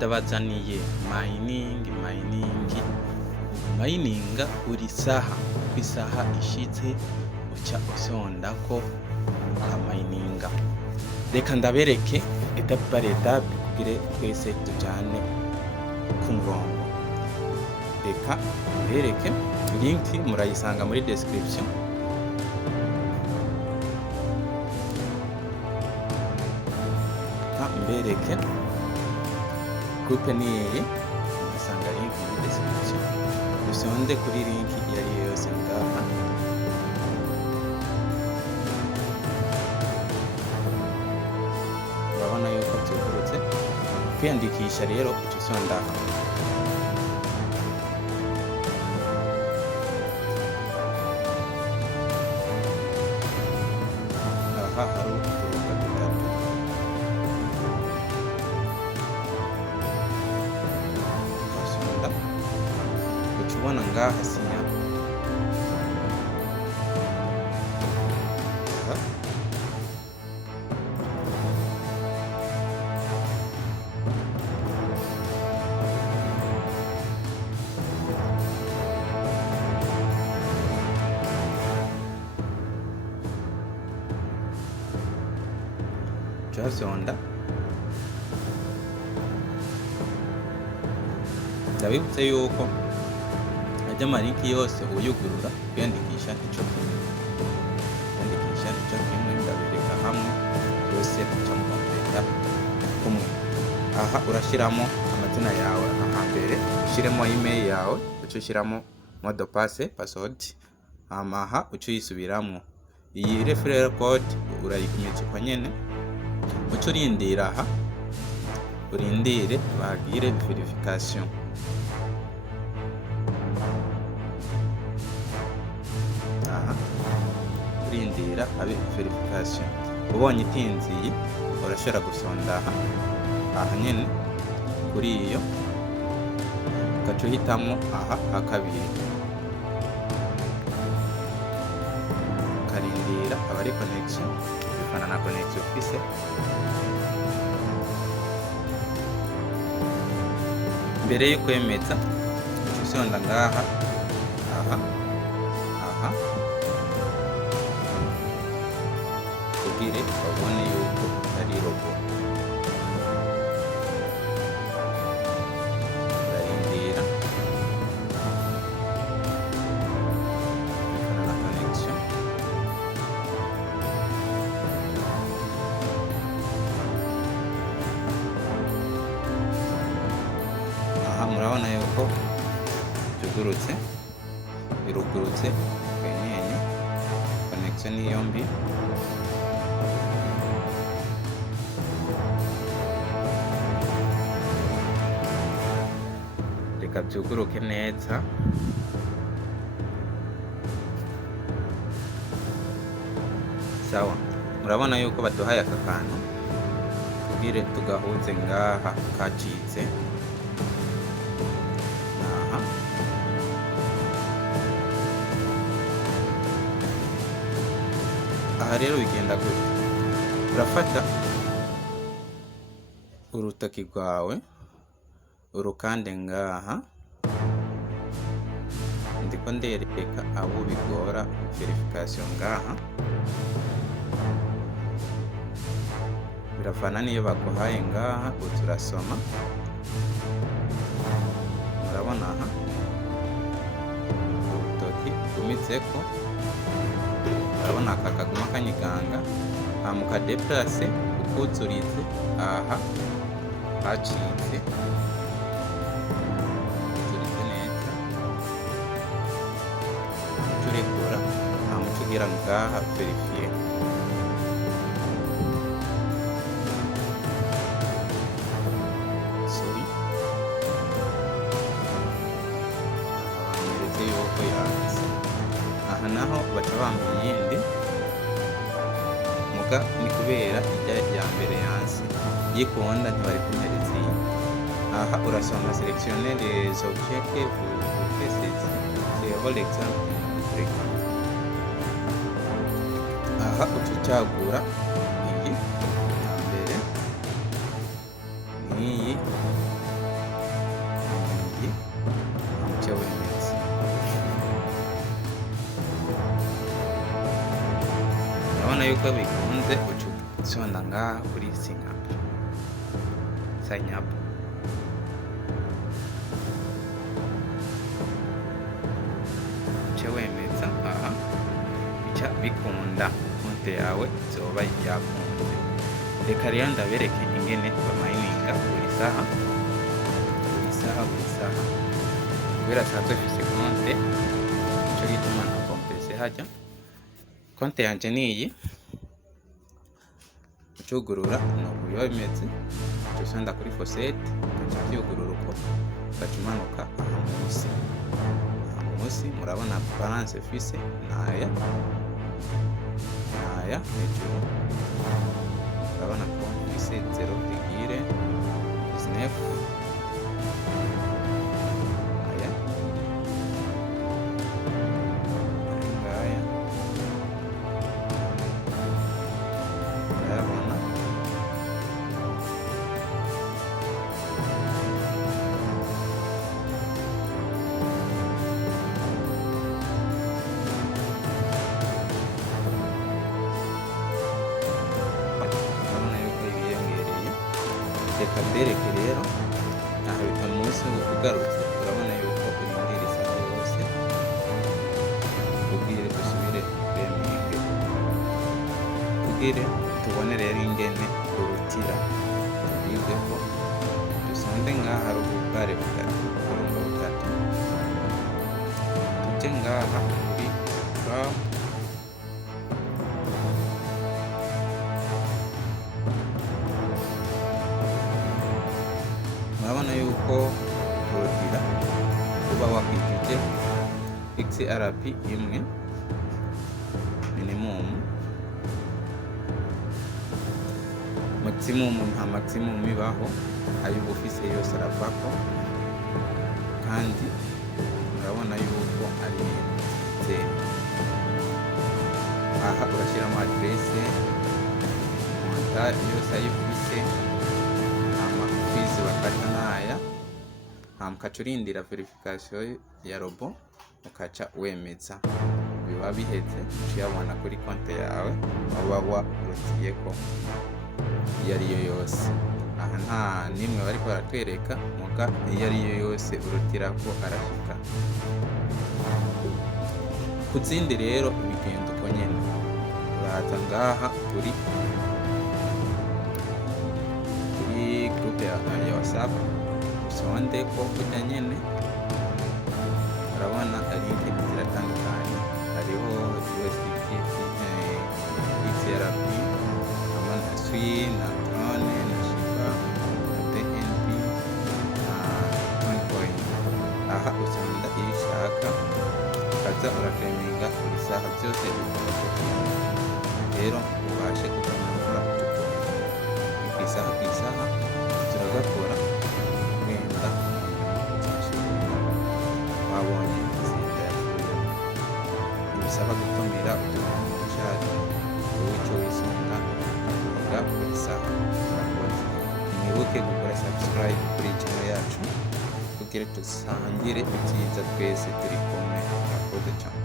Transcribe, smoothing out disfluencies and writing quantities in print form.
ndabazaniye mayininga buri saha ku isaha ishitse uca usondako ukamayininga. Reka ndabereke etape par etape kugire twese tujane ku murongo. Reka mbereke link murayisanga muri description. Mbereke groupe niyi musanga link muri description. Dusonde kuri link yari yose ngaha. Urabona yuko byugurutse. Kwiyandikisha rero uca usonda aha hari uturuka dutatu. Usonda uca ubona ngaha sinya. Sonda ndabibutse yuko ajya amalinki yose uyugurura kwiyandikisha ico kimwe ndabereka hamwe yose uca mu kompleta kumwe. Aha urashiramo amazina yawe ahambere, ushiremo email yawe, uca ushiramo mot de passe password, aha uca uyisubiramwo. Iyi referral code urayigumiza uko nyene. Uca urindira aha, urindire bagire verification. Aha urindira abe verification. Ubonye itinziye urashobora gusonda aha nyene kuri iyo, ugaca uhitamo aha akabiri, ukarindira abari connection bifana na connection ufise. Mbere yo kwemeza uca usonda ngaha aha ugire babone yuko ari robo. Urarindira bifana na connection. Murabona yuko birugurutse kwenyenye connection yombi. Reka byuguruke neza. Sawa, murabona yuko baduhaye aka kantu tugire tugahuze ngaha kacitse. Aha rero bigenda gutya, urafata urutoki rwawe urukande ngaha. Ndiko ndereka abo bigora verification ngaha, birafana niyo baguhaye ngaha. Uturasoma, urabona aha urutoki rumitseko, urabona aka kaguma kanyiganga. Muka deplace ukuzuritse aha hacitse, uzuritse neza, ucurekura ucugira ngaha verifier. Sorry, banyeretse yuko yanditse. Aha naho baca bambara iyindi muga ni kubera ijya mbere yansi yikonda ntibari kumpereza iyi. Aha urasoma sélectionner les objets que vous faites. C'est l'exemple. Aha ucagura iyi ya mbere n'iyi yuko bikunze uca usonda ngaha kuri sign up uce wemeza aha bica bikunda konte yawe izoba yakunze. Reka rero ndabereke ingene bamayininga buri saha kubera sanzwe mfise konte, nico gituma nakompese harya. Konte yanje niyi, ucugurura nuku biba bimeze, uca usonda kuri fosete ugaca vyugurura uko ugaca umanuka aha munsi murabona balance mfise naya hejuru urabona ko mfise 0,19 reka mbereke rero aha bita munsi ugarutse urabona yuko irindira isaha yose ubwire dusubire reminge ubwire tubone rero ingene urutira tubwirwe ko dusonde ngaha hari ububare butatu tuje ngaha kuri urabona yuko urutira uba wakwitije XRP imwe minimum, maximum nta maximum ibaho, ayo ufise yose aravako, kandi urabona yuko ari aha urashiramo adresse montage yose ayifise amafizi bakata naya ukaca urindira verification ya robo ukaca wemeza biba biheze uyabona kuri konte yawe waba warutiyeko iyo ariyo yose. Aha nta nimwe bariko baratwereka muga iyo ariyo yose urutirako arashika. Ku zindi rero bigenda uko nyene, uraza ngaha kuri groupe ya WhatsApp usonde ko kurya nyene, urabona link ziratandukanye, hariho USDT, XRP, na SWI, na Tron, na Shiba, na BNB, na Bitcoin. Aha usonda iyo ushaka ukaza uraklaminga buri saha byose bigomba kugenda, rero ubashe kuganura isaha ku isaha turagakora wenda wabonye izindi yafuye ntibisaba gutumira utuntu ushaje wowe icyo wisunga uvuga buri saha urakoze. Mwibuke gukora subscribe kuri channel yacu kugira dusangire ibyiza twese turi kumwe. Urakoze cyane.